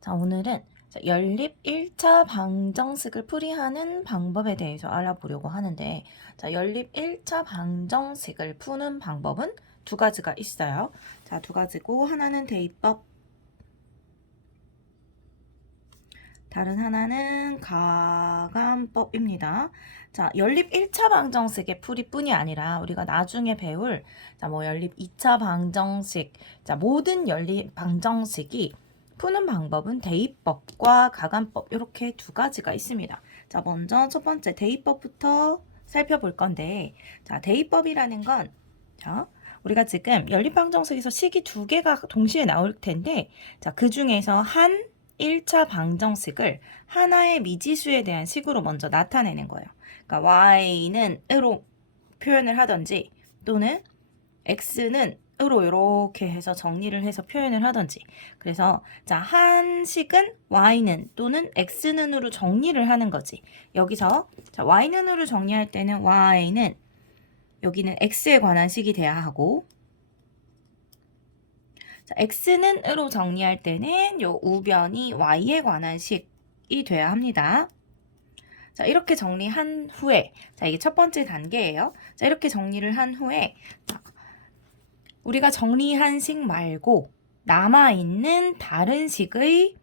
자, 오늘은 연립 1차 방정식을 풀이하는 방법에 대해서 알아보려고 하는데, 자, 연립 1차 방정식을 푸는 방법은 두 가지가 있어요. 자, 두 가지고 하나는 대입법, 다른 하나는 가감법입니다. 자, 연립 1차 방정식의 풀이뿐이 아니라 우리가 나중에 배울 연립 2차 방정식, 모든 연립 방정식이 푸는 방법은 대입법과 가감법 이렇게 두 가지가 있습니다. 자, 먼저 첫 번째 대입법부터 살펴볼 건데, 자, 대입법이라는 건 우리가 지금 연립 방정식에서 식이 두 개가 동시에 나올 텐데, 자, 그 중에서 한 1차 방정식을 하나의 미지수에 대한 식으로 먼저 나타내는 거예요. 그러니까 y는 으로 표현을 하든지 또는 x는 으로 이렇게 해서 정리를 해서 표현을 하든지. 그래서 한 식은 y는 또는 x는으로 정리를 하는 거지. 여기서 y는으로 정리할 때는 y는 여기는 x에 관한 식이 돼야 하고, x는 으로 정리할 때는 요 우변이 y에 관한 식이 돼야 합니다. 자, 이렇게 정리한 후에, 이게 첫 번째 단계예요. 자, 이렇게 정리를 한 후에, 우리가 정리한 식 말고 남아있는 다른 식의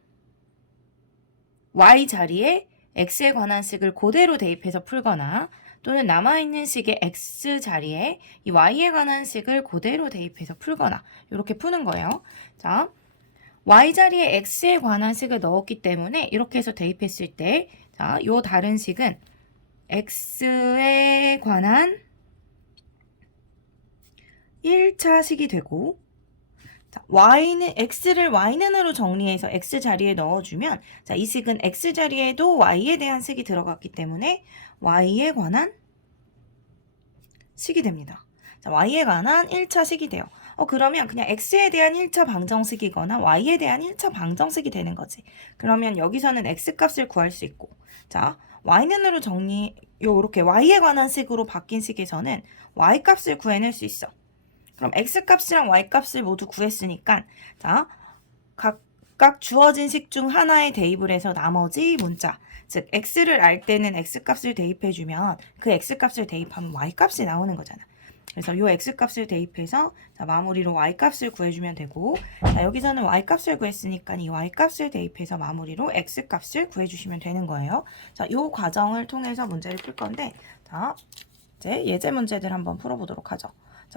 y 자리에 x에 관한 식을 그대로 대입해서 풀거나, 또는 남아있는 식의 x 자리에 이 y에 관한 식을 그대로 대입해서 풀거나 이렇게 푸는 거예요. 자, y 자리에 x에 관한 식을 넣었기 때문에 이렇게 해서 대입했을 때, 요 다른 식은 x에 관한 1차 식이 되고, x를 y는으로 정리해서 x 자리에 넣어주면, 이 식은 x 자리에도 y에 대한 식이 들어갔기 때문에 y에 관한 식이 됩니다. y에 관한 1차 식이 돼요. 그러면 그냥 x에 대한 1차 방정식이거나 y에 대한 1차 방정식이 되는 거지. 그러면 여기서는 x값을 구할 수 있고, y는으로 요렇게 y에 관한 식으로 바뀐 식에서는 y값을 구해낼 수 있어. 그럼 x값이랑 y값을 모두 구했으니까, 각각 주어진 식 중 하나에 대입을 해서 나머지 문자, 즉 x를 알 때는 x값을 대입해주면 그 x값을 대입하면 y값이 나오는 거잖아. 그래서 요 x값을 대입해서 마무리로 y값을 구해주면 되고, 여기서는 y값을 구했으니까 이 y값을 대입해서 마무리로 x값을 구해주시면 되는 거예요. 요 과정을 통해서 문제를 풀 건데, 이제 예제 문제들 한번 풀어보도록 하죠.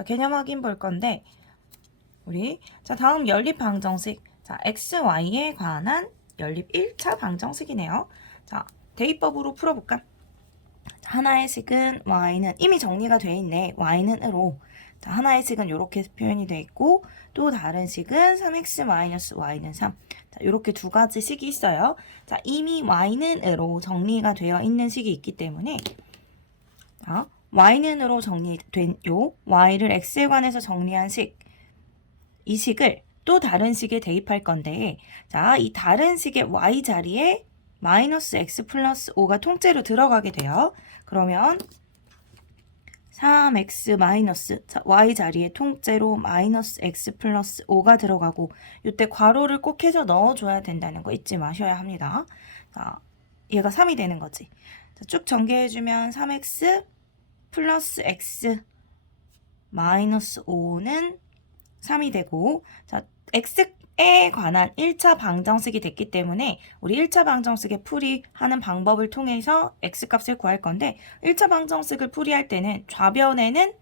개념 확인 볼 건데, 우리 다음 연립 방정식, xy에 관한 연립 1차 방정식이네요. 대입법으로 풀어볼까? 하나의 식은 y는 이미 정리가 돼 있네. y는 으로. 하나의 식은 이렇게 표현이 돼 있고, 또 다른 식은 3x-y는 3. 이렇게 두 가지 식이 있어요. 이미 y는 으로 정리가 되어 있는 식이 있기 때문에, y는으로 정리된 요 y를 x에 관해서 정리한 식, 이 식을 또 다른 식에 대입할 건데, 이 다른 식의 y 자리에 마이너스 x 플러스 5가 통째로 들어가게 돼요. 그러면 3x 마이너스 y 자리에 통째로 마이너스 x 플러스 5가 들어가고, 이때 괄호를 꼭 해서 넣어줘야 된다는 거 잊지 마셔야 합니다. 얘가 3이 되는 거지. 쭉 전개해주면 3x 플러스 x 마이너스 5는 3이 되고, x에 관한 1차 방정식이 됐기 때문에 우리 1차 방정식의 풀이하는 방법을 통해서 x값을 구할 건데, 1차 방정식을 풀이할 때는 좌변에는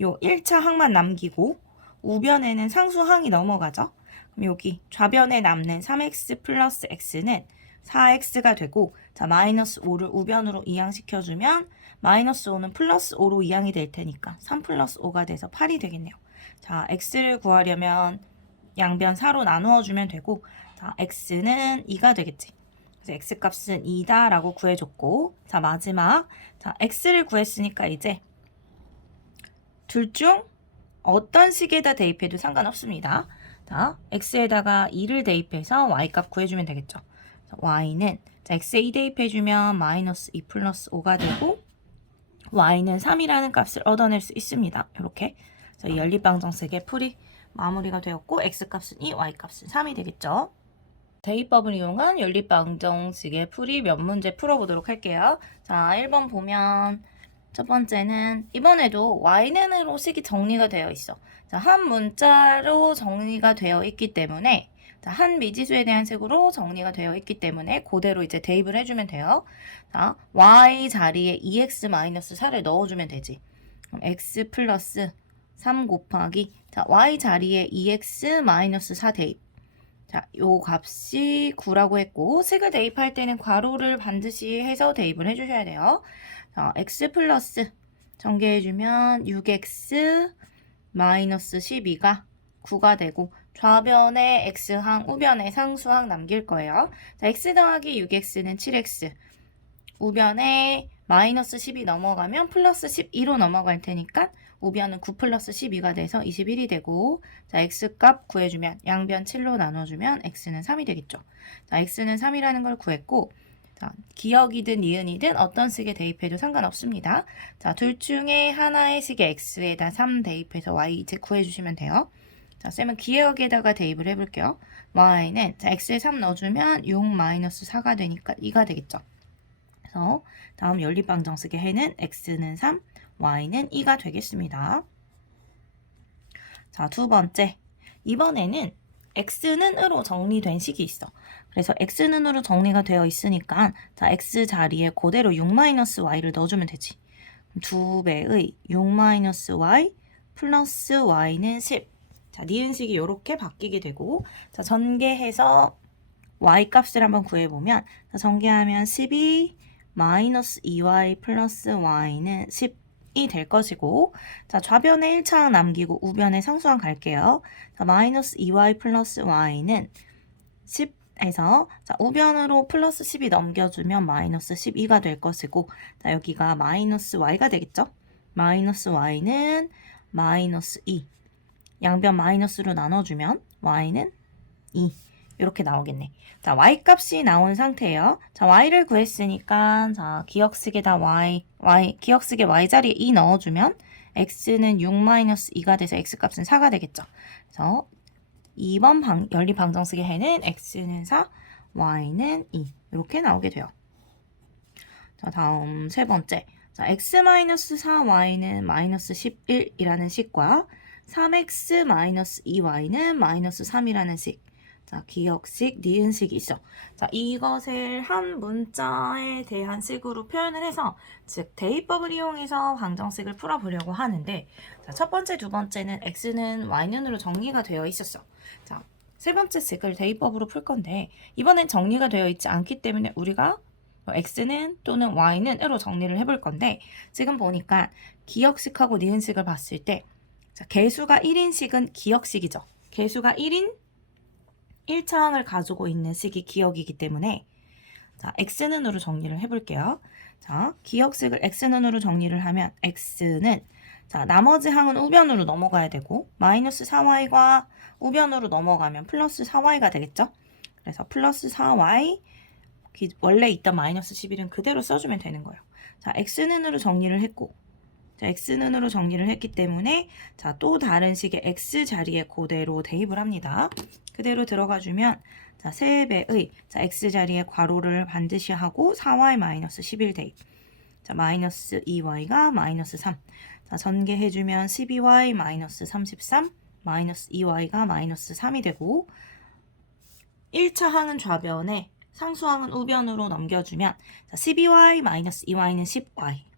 요 1차 항만 남기고 우변에는 상수항이 넘어가죠. 그럼 여기 좌변에 남는 3x 플러스 x는 4x가 되고, 마이너스 5를 우변으로 이항시켜주면 마이너스 5는 플러스 5로 이항이 될 테니까 3 플러스 5가 돼서 8이 되겠네요. x를 구하려면 양변 4로 나누어 주면 되고, x는 2가 되겠지. 그래서 x값은 2다 라고 구해줬고, 마지막 x를 구했으니까 이제 둘 중 어떤 식에다 대입해도 상관없습니다. x에다가 2를 대입해서 y값 구해주면 되겠죠. y는 x에 2 대입해주면 마이너스 2 플러스 5가 되고, y는 3이라는 값을 얻어낼 수 있습니다. 이렇게. 이 연립방정식의 풀이 마무리가 되었고, x값은 2, y값은 3이 되겠죠. 대입법을 이용한 연립방정식의 풀이 몇 문제 풀어보도록 할게요. 자, 1번 보면 첫 번째는 이번에도yn으로 식이 정리가 되어 있어. 자, 한 문자로 정리가 되어 있기 때문에 자, 한 미지수에 대한 식으로 정리가 되어 있기 때문에 그대로 이제 대입을 해주면 돼요. 자, y 자리에 2x-4를 넣어주면 되지. 그럼 x 플러스 3 곱하기 자, y 자리에 2x-4 대입. 자, 요 값이 9라고 했고 식을 대입할 때는 괄호를 반드시 해서 대입을 해주셔야 돼요. 자, x 플러스 전개해주면 6x 마이너스 12가 9가 되고 좌변에 x항, 우변에 상수항 남길 거예요. 자, x 더하기 6x는 7x 우변에 마이너스 10이 넘어가면 플러스 12로 넘어갈 테니까 우변은 9 플러스 12가 돼서 21이 되고 자 x값 구해주면 양변 7로 나눠주면 x는 3이 되겠죠. 자 x는 3이라는 걸 구했고 자 기역이든 니은이든 어떤 식에 대입해도 상관없습니다. 자 둘 중에 하나의 식의 x에다 3 대입해서 y 이제 구해주시면 돼요. 자 쌤은 기역에다가 대입을 해볼게요. y는 자 x에 3 넣어주면 6 마이너스 4가 되니까 2가 되겠죠. 그래서 다음 연립방정식의 해는 x는 3, y는 2가 되겠습니다. 자, 두 번째. 이번에는 x는 으로 정리된 식이 있어. 그래서 x는 으로 정리가 되어 있으니까 자, x 자리에 그대로 6-y를 넣어주면 되지. 2배의 6-y 플러스 y는 10. 자, 니은식이 이렇게 바뀌게 되고 자, 전개해서 y 값을 한번 구해보면 자, 전개하면 12 마이너스 2y 플러스 y는 10이 될 것이고 자 좌변에 1차항 남기고 우변에 상수항 갈게요. 자 마이너스 2y 플러스 y는 10에서 자 우변으로 플러스 10이 넘겨주면 마이너스 12가 될 것이고 자 여기가 마이너스 y가 되겠죠. 마이너스 y는 마이너스 2 양변 마이너스로 나눠주면 y는 2 이렇게 나오겠네. 자, y 값이 나온 상태예요. 자, y를 구했으니까 자, 기억식에다 기억식에 y 자리에 2 넣어주면 x는 6-2가 돼서 x 값은 4가 되겠죠. 그래서 2번 연립방정식의 해는 x는 4, y는 2 이렇게 나오게 돼요. 자, 다음 세 번째. 자, x-4y는 마이너스 11이라는 식과 3x-2y는 마이너스 3이라는 식. 자, 기역식, 니은식이 있어. 자, 이것을 한 문자에 대한 식으로 표현을 해서, 즉, 대입법을 이용해서 방정식을 풀어보려고 하는데, 자, 첫 번째, 두 번째는 x는 y는으로 정리가 되어 있었어. 자, 세 번째 식을 대입법으로 풀 건데, 이번엔 정리가 되어 있지 않기 때문에 우리가 x는 또는 y는 으로 정리를 해볼 건데, 지금 보니까 기역식하고 니은식을 봤을 때, 자, 개수가 1인 식은 기역식이죠. 개수가 1인 1차항을 가지고 있는 식이 기역이기 때문에 자, x는으로 정리를 해볼게요. 자, 기역식을 x는으로 정리를 하면 x는 자, 나머지 항은 우변으로 넘어가야 되고 마이너스 4y가 우변으로 넘어가면 플러스 4y가 되겠죠. 그래서 플러스 4y 원래 있던 마이너스 11은 그대로 써주면 되는 거예요. 자, x는으로 정리를 했고 자, x는으로 정리를 했기 때문에 자, 또 다른 식의 x 자리에 그대로 대입을 합니다. 그대로 들어가주면 자, 3배의 자, x 자리에 괄호를 반드시 하고 4y-11 대입. 자, 마이너스 2y가 마이너스 3. 자, 전개해주면 12y-33 마이너스 2y가 마이너스 3이 되고 1차 항은 좌변에 상수항은 우변으로 넘겨주면 자, 12y-2y는 10y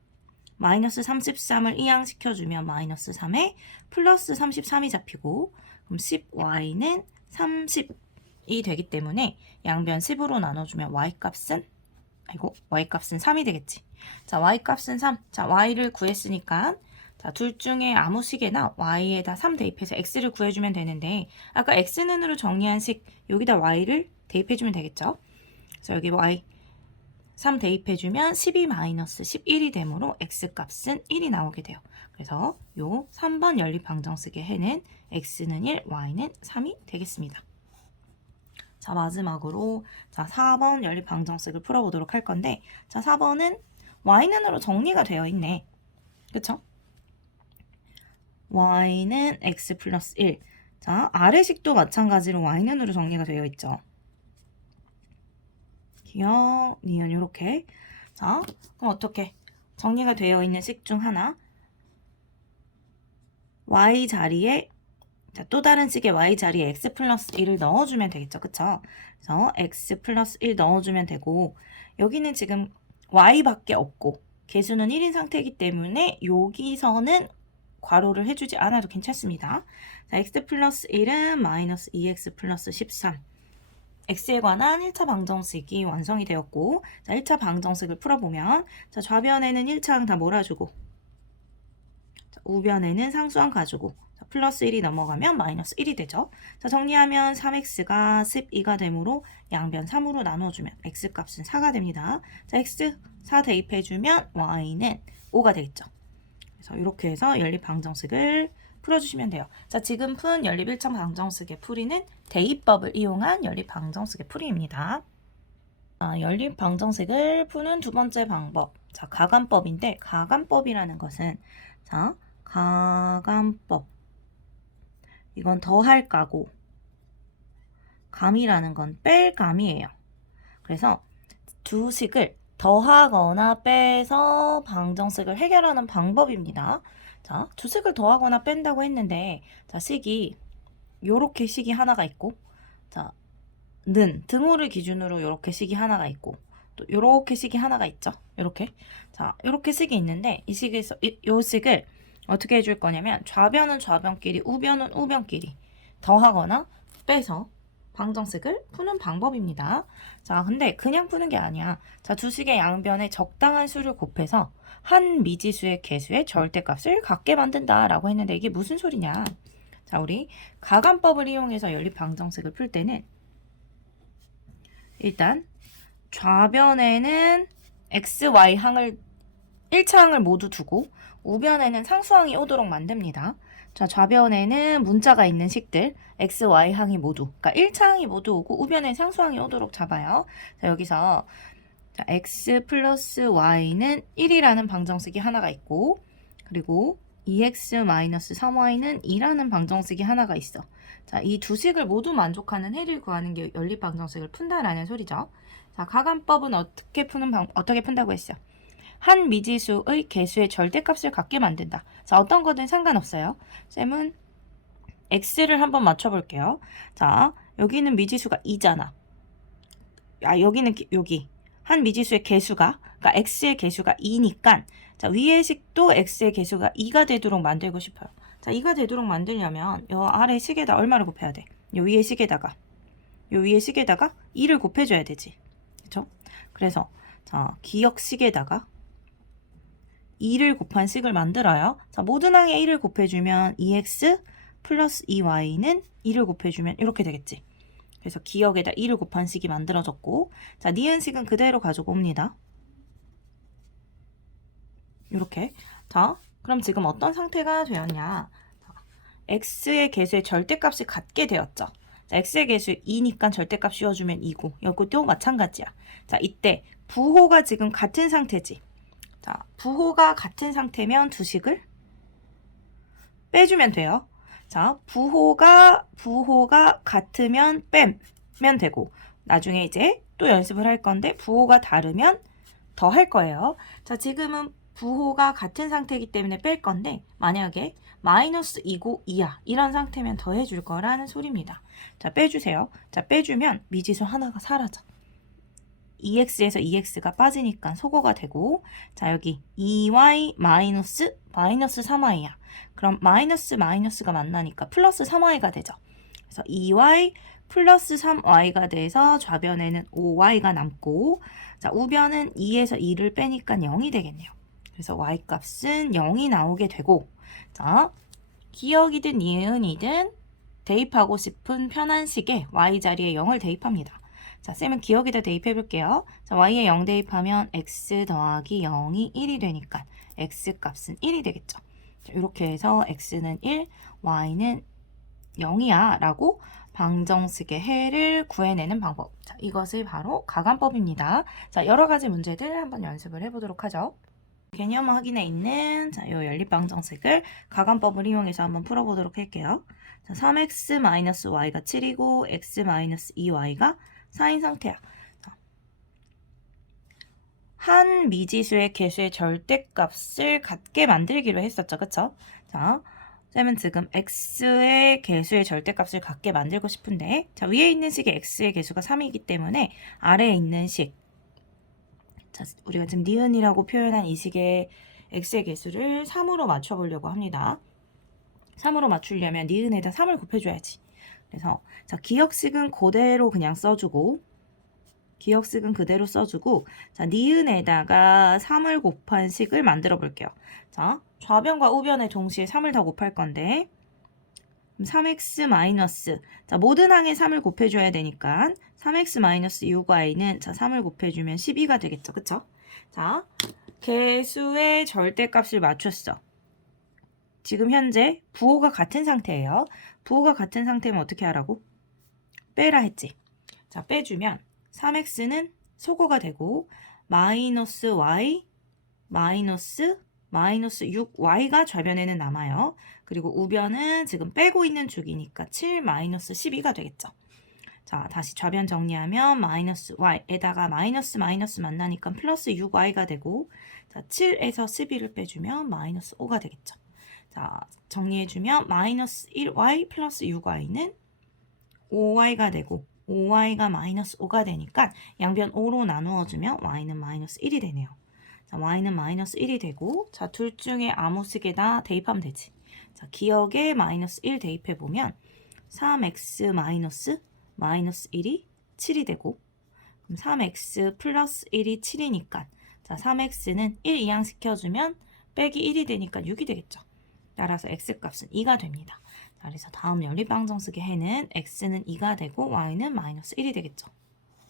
마이너스 33을 이항시켜주면 마이너스 3에 플러스 33이 잡히고 그럼 10y는 30이 되기 때문에 양변 10으로 나눠주면 y값은 y값은 3이 되겠지. 자, y값은 3. 자, y를 구했으니까 자, 둘 중에 아무 식에나 y에다 3 대입해서 x를 구해주면 되는데 아까 x는으로 정리한 식 여기다 y를 대입해주면 되겠죠. 그래서 여기 y 3 대입해주면 12-11이 되므로 x값은 1이 나오게 돼요. 그래서 요 3번 연립방정식의 해는 x는 1, y는 3이 되겠습니다. 자, 마지막으로 자 4번 연립방정식을 풀어보도록 할 건데 자 4번은 y는으로 정리가 되어 있네. 그쵸? y는 x 플러스 1. 자, 아래식도 마찬가지로 y는으로 정리가 되어 있죠. 0, 니은 이렇게. 자, 그럼 어떻게 정리가 되어 있는 식 중 하나 y 자리에 자, 또 다른 식의 y 자리에 x 플러스 1을 넣어주면 되겠죠. 그쵸? 그래서 x 플러스 1 넣어주면 되고 여기는 지금 y밖에 없고 개수는 1인 상태이기 때문에 여기서는 괄호를 해주지 않아도 괜찮습니다. 자, x 플러스 1은 마이너스 2x 플러스 13 x에 관한 1차 방정식이 완성이 되었고 자, 1차 방정식을 풀어보면 자, 좌변에는 1차항 다 몰아주고 자, 우변에는 상수항 가지고 자, 플러스 1이 넘어가면 마이너스 1이 되죠. 자, 정리하면 3x가 12가 되므로 양변 3으로 나눠주면 x값은 4가 됩니다. 자, x 4 대입해주면 y는 5가 되겠죠. 그래서 이렇게 해서 연립 방정식을 풀어주시면 돼요. 자, 지금 푼 연립 1차 방정식의 풀이는 대입법을 이용한 연립 방정식의 풀이입니다. 연립 방정식을 푸는 두 번째 방법. 자, 가감법인데 가감법이라는 것은 자, 가감법. 이건 더할 가고 감이라는 건 뺄 감이에요. 그래서 두 식을 더하거나 빼서 방정식을 해결하는 방법입니다. 자, 두 식을 더하거나 뺀다고 했는데 자, 식이 요렇게 식이 하나가 있고 자, 등호를 기준으로 요렇게 식이 하나가 있고 또 요렇게 식이 하나가 있죠. 요렇게. 자, 요렇게 식이 있는데 이 식에서 요 식을 어떻게 해줄 거냐면 좌변은 좌변끼리 우변은 우변끼리 더하거나 빼서 방정식을 푸는 방법입니다. 자, 근데 그냥 푸는 게 아니야. 자, 두 식의 양변에 적당한 수를 곱해서 한 미지수의 개수의 절대값을 갖게 만든다라고 했는데 이게 무슨 소리냐? 자, 우리 가감법을 이용해서 연립 방정식을 풀 때는 일단 좌변에는 x, y 항을 1차항을 모두 두고 우변에는 상수항이 오도록 만듭니다. 자, 좌변에는 문자가 있는 식들 x, y 항이 모두 그러니까 1차항이 모두 오고 우변에 상수항이 오도록 잡아요. 자, 여기서 자, x 플러스 y는 1이라는 방정식이 하나가 있고 그리고 2x-3y는 2라는 방정식이 하나가 있어. 자, 이 두 식을 모두 만족하는 해를 구하는 게 연립 방정식을 푼다라는 소리죠. 자, 가감법은 어떻게 푼다고 했어? 한 미지수의 개수의 절대값을 갖게 만든다. 자, 어떤 거든 상관없어요. 쌤은 x를 한번 맞춰볼게요. 자, 여기는 미지수가 2잖아. 여기는 여기 한 미지수의 개수가 그러니까 x의 개수가 2니까 자, 위의 식도 x의 개수가 2가 되도록 만들고 싶어요. 자, 2가 되도록 만들려면 요 아래 식에다 얼마를 곱해야 돼? 요 위의 식에다가 2를 곱해줘야 되지. 그쵸? 그래서 자, 기역식에다가 2를 곱한 식을 만들어요. 자, 모든 항에 1을 곱해주면 2x 플러스 2y는 2를 곱해주면 이렇게 되겠지. 그래서 기역에다 2를 곱한 식이 만들어졌고 자, 니은식은 그대로 가지고 옵니다. 이렇게. 자, 그럼 지금 어떤 상태가 되었냐? x의 개수의 절대값을 갖게 되었죠. 자, x의 개수 2니까 절대값 씌워주면 2고 여기도 마찬가지야. 자, 이때 부호가 지금 같은 상태지. 자, 부호가 같은 상태면 두 식을 빼주면 돼요. 자, 부호가 같으면 빼면 되고 나중에 이제 또 연습을 할 건데 부호가 다르면 더 할 거예요. 자, 지금은 부호가 같은 상태이기 때문에 뺄 건데 만약에 마이너스 2고 2야 이런 상태면 더 해줄 거라는 소리입니다. 자, 빼주세요. 자, 빼주면 미지수 하나가 사라져. 2x에서 2x가 빠지니까 소거가 되고 자, 여기 2y 마이너스 3y야. 그럼 마이너스가 만나니까 플러스 3y가 되죠. 그래서 2y 플러스 3y가 돼서 좌변에는 5y가 남고 자, 우변은 2에서 2를 빼니까 0이 되겠네요. 그래서 y값은 0이 나오게 되고 자, 기역이든 니은이든 대입하고 싶은 편한 식에 y 자리에 0을 대입합니다. 자, 쌤은 기억에다 대입해 볼게요. 자, y에 0 대입하면 x 더하기 0이 1이 되니까 x 값은 1이 되겠죠. 자, 이렇게 해서 x는 1, y는 0이야 라고 방정식의 해를 구해내는 방법. 자, 이것이 바로 가감법입니다. 자, 여러 가지 문제들 한번 연습을 해보도록 하죠. 개념 확인에 있는 자, 요 연립 방정식을 가감법을 이용해서 한번 풀어보도록 할게요. 자, 3x-y가 7이고 x-2y가 4인 상태야. 자, 한 미지수의 개수의 절대값을 같게 만들기로 했었죠. 그쵸? 자, 쌤은 지금 x의 개수의 절대값을 같게 만들고 싶은데, 자, 위에 있는 식의 x의 개수가 3이기 때문에 아래에 있는 식, 자, 우리가 지금 니은이라고 표현한 이 식의 x의 개수를 3으로 맞춰보려고 합니다. 3으로 맞추려면 니은에다 3을 곱해줘야지. 그래서 자, 기억식은 그대로 그냥 써주고, 기억식은 그대로 써주고, 자, 니은에다가 3을 곱한 식을 만들어 볼게요. 자, 좌변과 우변에 동시에 3을 다 곱할 건데, 3x 마이너스, 자, 모든 항에 3을 곱해줘야 되니까 3x 마이너스 6y는 자, 3을 곱해주면 12가 되겠죠. 그쵸? 자, 개수의 절대값을 맞췄어. 지금 현재 부호가 같은 상태예요. 부호가 같은 상태면 어떻게 하라고? 빼라 했지. 자, 빼주면 3x는 소거가 되고 마이너스 y 마이너스 6y가 좌변에는 남아요. 그리고 우변은 지금 빼고 있는 쪽이니까 7 마이너스 12가 되겠죠. 자, 다시 좌변 정리하면 마이너스 y에다가 마이너스 만나니까 플러스 6y가 되고, 자, 7에서 12를 빼주면 마이너스 5가 되겠죠. 자, 정리해주면 마이너스 1y 플러스 6y는 5y가 되고 5y가 마이너스 5가 되니까 양변 5로 나누어주면 y는 마이너스 1이 되네요. 자, y는 마이너스 1이 되고, 자, 둘 중에 아무 식에다 대입하면 되지. 자, 기억에 마이너스 1 대입해보면 3x 마이너스 1이 7이 되고, 그럼 3x 플러스 1이 7이니까, 자, 3x는 1 이항시켜주면 빼기 1이 되니까 6이 되겠죠. 따라서 x값은 2가 됩니다. 자, 그래서 다음 연립방정식의 해는 x는 2가 되고 y는 마이너스 1이 되겠죠.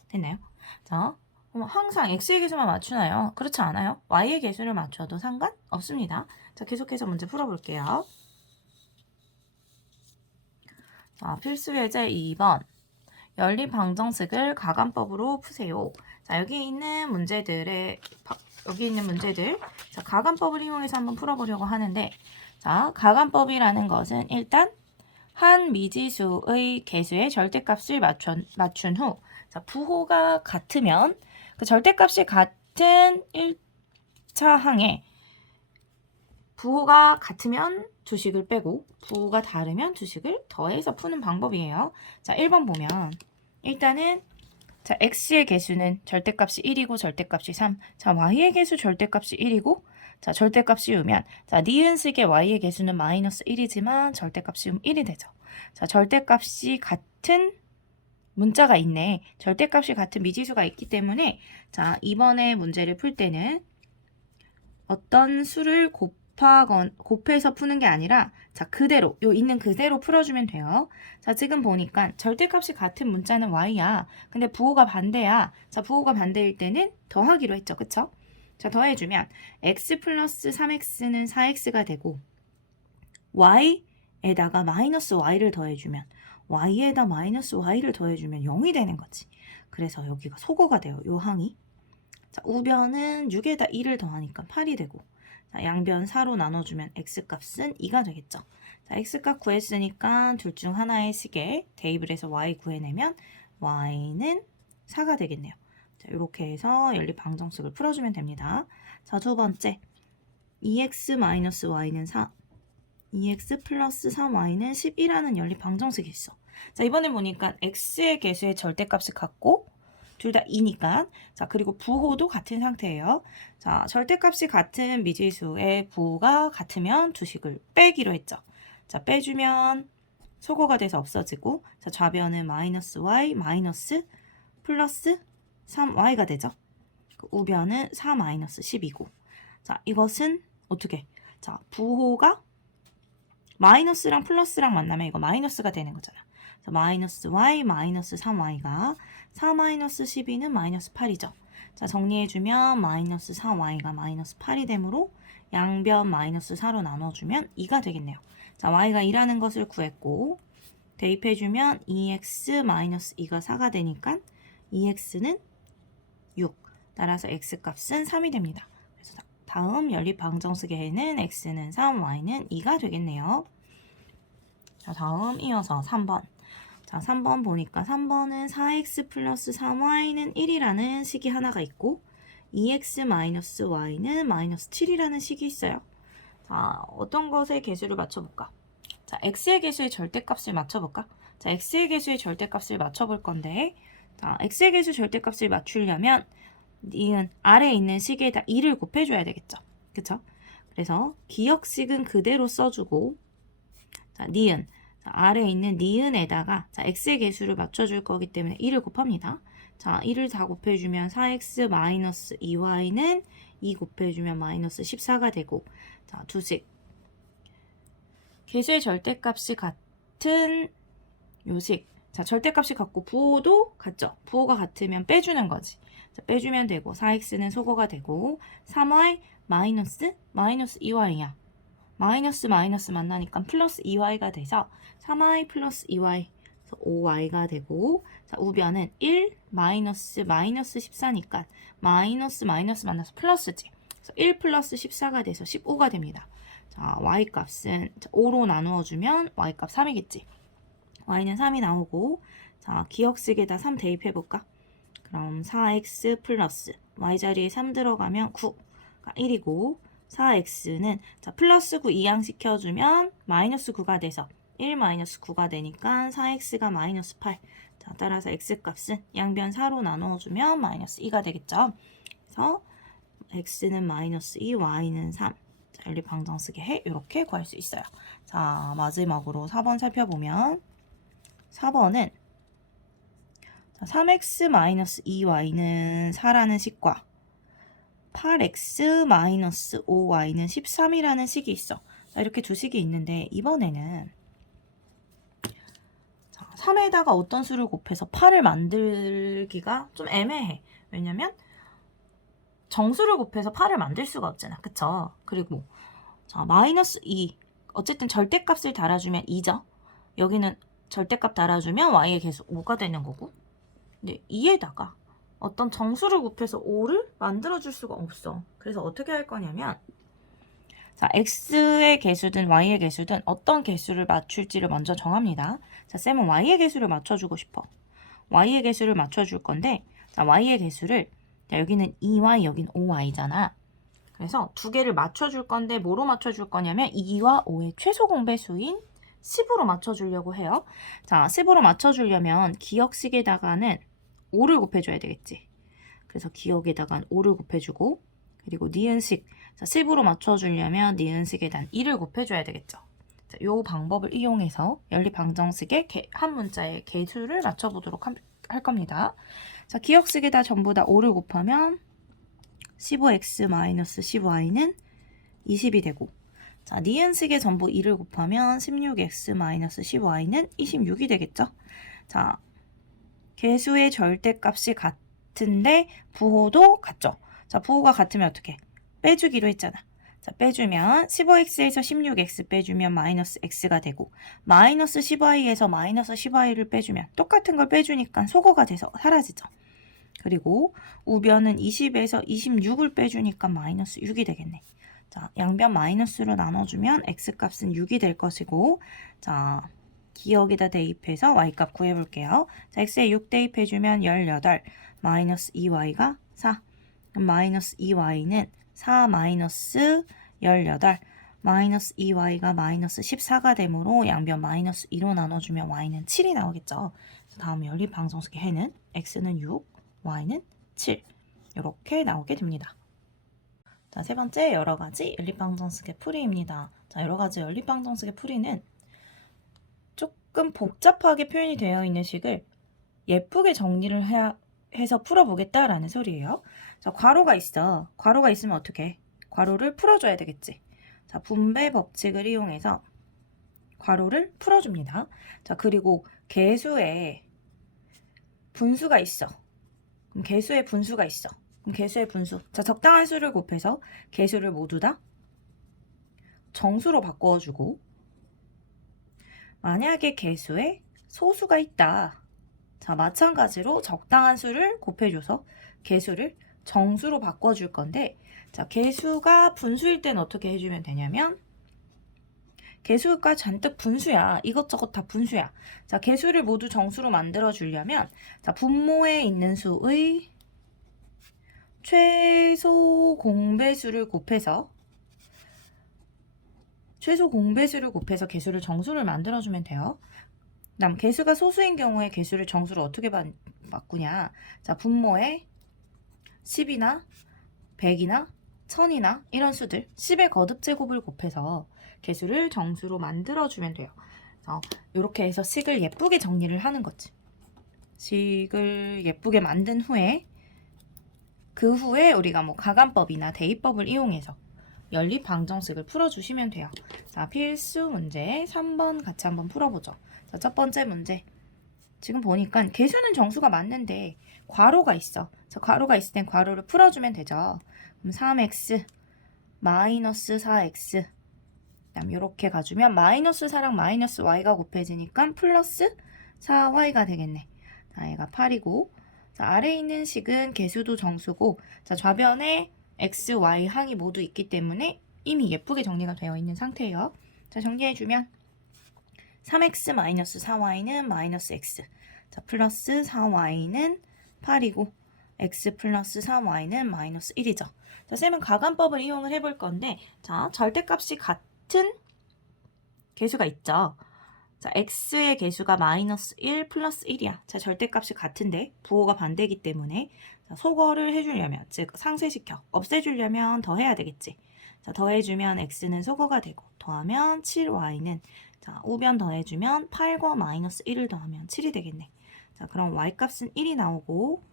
됐나요? 자, 그럼 항상 x의 개수만 맞추나요? 그렇지 않아요. y의 개수를 맞춰도 상관없습니다. 자, 계속해서 문제 풀어볼게요. 자, 필수 예제 2번. 연립방정식을 가감법으로 푸세요. 자, 여기 있는 문제들, 자, 가감법을 이용해서 한번 풀어보려고 하는데, 자, 가감법이라는 것은 일단 한 미지수의 개수의 절대값을 맞춘 후, 자, 부호가 같으면 그 절대값이 같은 1차 항에 부호가 같으면 두 식을 빼고 부호가 다르면 두 식을 더해서 푸는 방법이에요. 자, 1번 보면 일단은 자, x의 개수는 절대값이 1이고 절대값이 3. 자, y의 개수 절대값이 1이고 자, 절대값이 우면 자, 니은식의 y의 개수는 마이너스 1이지만 절대값이 1이 되죠. 자, 절대값이 같은 문자가 있네. 절대값이 같은 미지수가 있기 때문에 자, 이번에 문제를 풀 때는 어떤 수를 곱해서 푸는 게 아니라 자, 그대로 있는 그대로 풀어주면 돼요. 자, 지금 보니까 절대값이 같은 문자는 y야. 근데 부호가 반대야. 자, 부호가 반대일 때는 더하기로 했죠. 그쵸? 자, 더해주면 x 플러스 3x는 4x가 되고 y에다가 마이너스 y를 더해주면 y에다 마이너스 y를 더해주면 0이 되는 거지. 그래서 여기가 소거가 돼요. 요 항이. 자, 우변은 6에다 2를 더하니까 8이 되고 자, 양변 4로 나눠주면 x값은 2가 되겠죠. 자, x값 구했으니까 둘 중 하나의 식에 대입을 해서 y 구해내면 y는 4가 되겠네요. 자, 이렇게 해서 연립방정식을 풀어주면 됩니다. 자, 두 번째 2x-y는 4 2x 플러스 3y는 10이라는 연립방정식이 있어. 자, 이번에 보니까 x의 개수의 절대값이 같고 둘 다 2니까 자, 그리고 부호도 같은 상태예요. 자, 절대값이 같은 미지수의 부호가 같으면 두 식을 빼기로 했죠. 자, 빼주면 소거가 돼서 없어지고 자, 좌변은 마이너스 y 마이너스 플러스 3y가 되죠. 우변은 4 마이너스 10이고 자, 이것은 어떻게? 자, 부호가 마이너스랑 플러스랑 만나면 이거 마이너스가 되는 거잖아. 그래서 마이너스 y 마이너스 3y가 4 마이너스 12는 마이너스 8이죠. 자, 정리해주면 마이너스 4y가 마이너스 8이 되므로 양변 마이너스 4로 나눠주면 2가 되겠네요. 자, y가 2라는 것을 구했고 대입해주면 2x 마이너스 2가 4가 되니까 2x는 6. 따라서 x값은 3이 됩니다. 그래서 다음 연립방정식의 해는 x는 3, y는 2가 되겠네요. 자, 다음 이어서 3번. 자, 3번 보니까 3번은 4x 플러스 3y는 1이라는 식이 하나가 있고 2x-y는 마이너스 7이라는 식이 있어요. 자, 어떤 것의 개수를 맞춰볼까? 자, x의 개수의 절대값을 맞춰볼까? 자, x의 개수의 절대값을 맞춰볼 건데, 자, x의 개수 절대값을 맞추려면 니은 아래에 있는 식에다 2를 곱해줘야 되겠죠. 그쵸? 그래서 기억식은 그대로 써주고, 자, 니은. 자, 아래에 있는 니은에다가 자, x의 개수를 맞춰줄 거기 때문에 2를 곱합니다. 자, 2를 다 곱해주면 4x-2y는 2 곱해주면 마이너스 14가 되고, 자, 두식. 개수의 절대값이 같은 요식. 자, 절대값이 같고 부호도 같죠. 부호가 같으면 빼주는 거지. 자, 빼주면 되고 4x는 소거가 되고 3y 마이너스 2y야. 마이너스 만나니까 플러스 2y가 돼서 3y 플러스 2y 5y가 되고, 자, 우변은 1 마이너스 14니까 마이너스 만나서 플러스지. 그래서 1 플러스 14가 돼서 15가 됩니다. 자, y 값은 5로 나누어주면 y 값 3이겠지. y는 3이 나오고, 자, 기억식에다 3 대입해볼까? 그럼 4x 플러스 y 자리에 3 들어가면 9가 1이고, 4x는 자, 플러스 9 이항시켜주면 마이너스 9가 돼서 1 마이너스 9가 되니까 4x가 마이너스 8. 자, 따라서 x값은 양변 4로 나누어주면 마이너스 2가 되겠죠. 그래서 x는 마이너스 2, y는 3. 자, 연립방정식의 해 이렇게 구할 수 있어요. 자, 마지막으로 4번 살펴보면 4번은 3x-2y는 4라는 식과 8x-5y는 13이라는 식이 있어. 자, 이렇게 두 식이 있는데 이번에는 3에다가 어떤 수를 곱해서 8을 만들기가 좀 애매해. 왜냐면 정수를 곱해서 8을 만들 수가 없잖아. 그쵸? 그리고 자, 마이너스 2. 어쨌든 절대값을 달아주면 2죠. 여기는 절대값 달아주면 y의 개수 5가 되는 거고. 근데 2에다가 어떤 정수를 곱해서 5를 만들어줄 수가 없어. 그래서 어떻게 할 거냐면 자, x의 개수든 y의 개수든 어떤 개수를 맞출지를 먼저 정합니다. 자, 쌤은 y의 개수를 맞춰주고 싶어. y의 개수를 맞춰줄 건데 자, y의 개수를 자, 여기는 2y, 여기는 5y잖아. 그래서 두 개를 맞춰줄 건데 뭐로 맞춰줄 거냐면 2와 5의 최소 공배수인 10으로 맞춰주려고 해요. 자, 10으로 맞춰주려면 기억식에다가는 5를 곱해줘야 되겠지. 그래서 기억에다가 5를 곱해주고 그리고 니은식, 자, 10으로 맞춰주려면 니은식에다 2를 곱해줘야 되겠죠. 자, 이 방법을 이용해서 연립방정식의 한 문자의 개수를 맞춰보도록 할 겁니다. 자, 기억식에다 전부 다 5를 곱하면 15x-15y는 20이 되고, 자, 니은식에 전부 2를 곱하면 16x-15y는 26이 되겠죠. 자, 개수의 절대값이 같은데 부호도 같죠. 자, 부호가 같으면 어떻게? 빼주기로 했잖아. 자, 빼주면 15x에서 16x 빼주면 마이너스 x가 되고 마이너스 10y에서 마이너스 10y를 빼주면 똑같은 걸 빼주니까 소거가 돼서 사라지죠. 그리고 우변은 20에서 26을 빼주니까 마이너스 6이 되겠네. 자, 양변 마이너스로 나눠주면 x값은 6이 될 것이고, 자, 기억에다 대입해서 y값 구해볼게요. 자, x에 6 대입해주면 18, 마이너스 2y가 4. 그럼 마이너스 2y는 4 마이너스 18, 마이너스 2y가 마이너스 14가 되므로 양변 마이너스 2로 나눠주면 y는 7이 나오겠죠. 다음 연립방정식의 해는 x는 6, y는 7 이렇게 나오게 됩니다. 자, 세 번째 여러가지 연립방정식의 풀이입니다. 자, 여러가지 연립방정식의 풀이는 조금 복잡하게 표현이 되어 있는 식을 예쁘게 정리를 해서 풀어보겠다라는 소리예요. 자, 괄호가 있어. 괄호가 있으면 어떻게? 괄호를 풀어줘야 되겠지. 자, 분배 법칙을 이용해서 괄호를 풀어줍니다. 자, 그리고 개수에 분수가 있어. 그럼 개수의 분수가 있어. 그럼 개수의 분수. 자, 적당한 수를 곱해서 개수를 모두 다 정수로 바꿔주고, 만약에 개수에 소수가 있다. 자, 마찬가지로 적당한 수를 곱해줘서 개수를 정수로 바꿔줄 건데, 자, 개수가 분수일 땐 어떻게 해주면 되냐면, 개수가 잔뜩 분수야. 이것저것 다 분수야. 자, 개수를 모두 정수로 만들어 주려면, 자, 분모에 있는 수의 최소 공배수를 곱해서 개수를 정수를 만들어주면 돼요. 그다음 개수가 소수인 경우에 개수를 정수로 어떻게 바꾸냐. 자, 분모에 10이나 100이나 1000이나 이런 수들 10의 거듭제곱을 곱해서 개수를 정수로 만들어주면 돼요. 이렇게 해서 식을 예쁘게 정리를 하는 거지. 식을 예쁘게 만든 후에 그 후에 우리가 뭐 가간법이나 대입법을 이용해서 연립 방정식을 풀어주시면 돼요. 자, 필수 문제 3번 같이 한번 풀어보죠. 자, 첫 번째 문제. 지금 보니까 개수는 정수가 맞는데 괄호가 있어. 자, 괄호가 있을 땐 괄호를 풀어주면 되죠. 그럼 3x 마이너스 4x 그다음 이렇게 가주면 마이너스 4랑 마이너스 y가 곱해지니까 플러스 4y가 되겠네. 자, 얘가 8이고 자, 아래에 있는 식은 개수도 정수고 자, 좌변에 x, y 항이 모두 있기 때문에 이미 예쁘게 정리가 되어 있는 상태예요. 자, 정리해주면 3x 마이너스 4y는 마이너스 x 자, 플러스 4y는 8이고 x 플러스 3y는 마이너스 1이죠. 자, 쌤은 가간법을 이용을 해볼 건데 자, 절대값이 같은 개수가 있죠. 자, x의 개수가 마이너스 1 플러스 1이야. 자, 절대값이 같은데 부호가 반대이기 때문에 자, 소거를 해주려면 즉 상쇄시켜 없애주려면 더해야 되겠지. 자, 더해주면 x는 소거가 되고 더하면 7y는 자, 우변 더해주면 8과 마이너스 1을 더하면 7이 되겠네. 자, 그럼 y값은 1이 나오고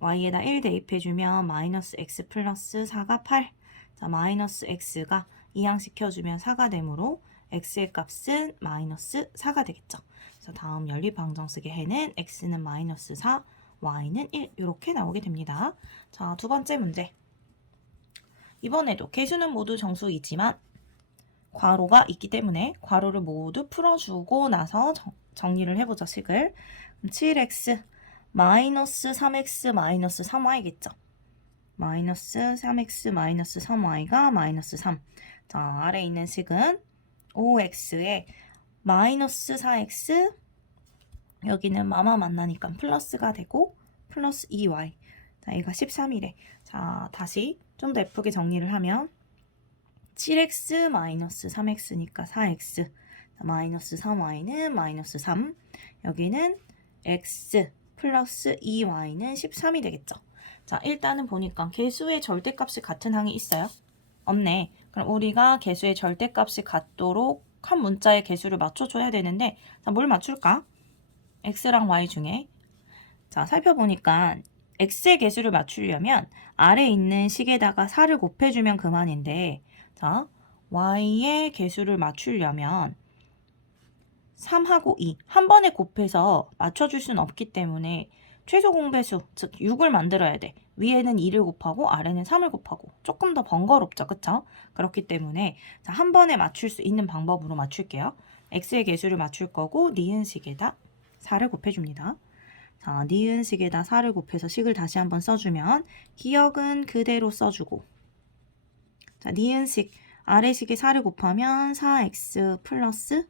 y에다 1 대입해주면 마이너스 x 플러스 4가 8. 자, 마이너스 x가 이항시켜주면 4가 되므로 x의 값은 마이너스 4가 되겠죠. 그래서 다음 연립방정식의 해는 x는 마이너스 4, y는 1 이렇게 나오게 됩니다. 자, 두 번째 문제. 이번에도 개수는 모두 정수이지만 괄호가 있기 때문에 괄호를 모두 풀어주고 나서 정리를 해보죠. 식을. 7x 마이너스 3x 마이너스 3y겠죠. 마이너스 3x 마이너스 3y가 마이너스 3. 자, 아래에 있는 식은 5x에 마이너스 4x 여기는 마마 만나니까 플러스가 되고 플러스 2y 자, 얘가 13이래. 자, 다시 좀 더 예쁘게 정리를 하면 7x 마이너스 3x니까 4x 자, 마이너스 3y는 마이너스 3 여기는 x 플러스 2y는 13이 되겠죠. 자, 일단은 보니까 개수의 절대값이 같은 항이 있어요? 없네. 그럼 우리가 개수의 절대값이 같도록 한 문자의 개수를 맞춰줘야 되는데 자, 뭘 맞출까? x랑 y 중에 자, 살펴보니까 x의 개수를 맞추려면 아래에 있는 식에다가 4를 곱해주면 그만인데 자, y의 개수를 맞추려면 3하고 2 한 번에 곱해서 맞춰줄 수는 없기 때문에 최소 공배수 즉 6을 만들어야 돼. 위에는 2를 곱하고 아래는 3을 곱하고 조금 더 번거롭죠. 그쵸? 그렇기 때문에 자, 한 번에 맞출 수 있는 방법으로 맞출게요. x의 개수를 맞출 거고 니은식에다 4를 곱해줍니다. 자, 니은식에다 4를 곱해서 식을 다시 한번 써주면 기억은 그대로 써주고 자, 니은식 아래식에 4를 곱하면 4x 플러스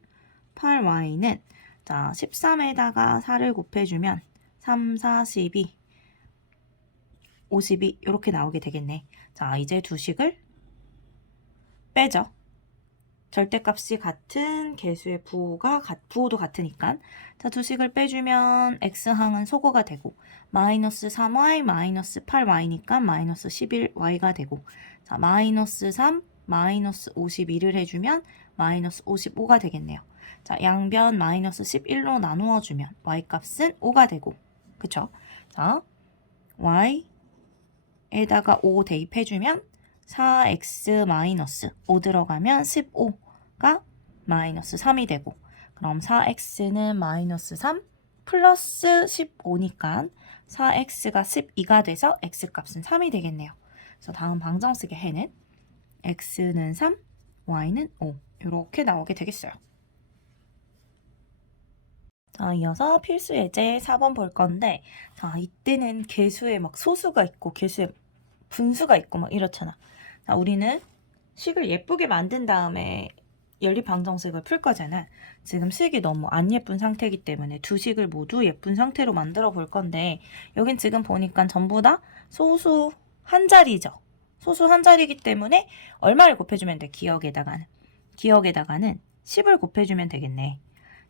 8y는 자 13에다가 4를 곱해주면 3, 4, 12, 52 이렇게 나오게 되겠네. 자, 이제 두 식을 빼죠. 절대값이 같은 개수의 부호도 같으니까 자, 두 식을 빼주면 x항은 소거가 되고 마이너스 3y 마이너스 8y니까 마이너스 11y가 되고 자, 마이너스 3 마이너스 52를 해주면 마이너스 55가 되겠네요. 자, 양변 마이너스 11로 나누어 주면 y값은 5가 되고 그쵸? 자, y에다가 5 대입해주면 4x 마이너스 5 들어가면 15가 마이너스 3이 되고 그럼 4x는 마이너스 3 플러스 15니까 4x가 12가 돼서 x값은 3이 되겠네요. 그래서 다음 방정식의 해는 x는 3, y는 5 이렇게 나오게 되겠어요. 자, 이어서 필수 예제 4번 볼 건데 자, 이때는 개수에 막 소수가 있고 개수에 분수가 있고 막 이렇잖아. 자, 우리는 식을 예쁘게 만든 다음에 연립방정식을 풀 거잖아. 지금 식이 너무 안 예쁜 상태이기 때문에 두 식을 모두 예쁜 상태로 만들어 볼 건데 여긴 지금 보니까 전부 다 소수 한 자리죠. 소수 한 자리이기 때문에 얼마를 곱해주면 돼? 기억에다가는 10을 곱해주면 되겠네.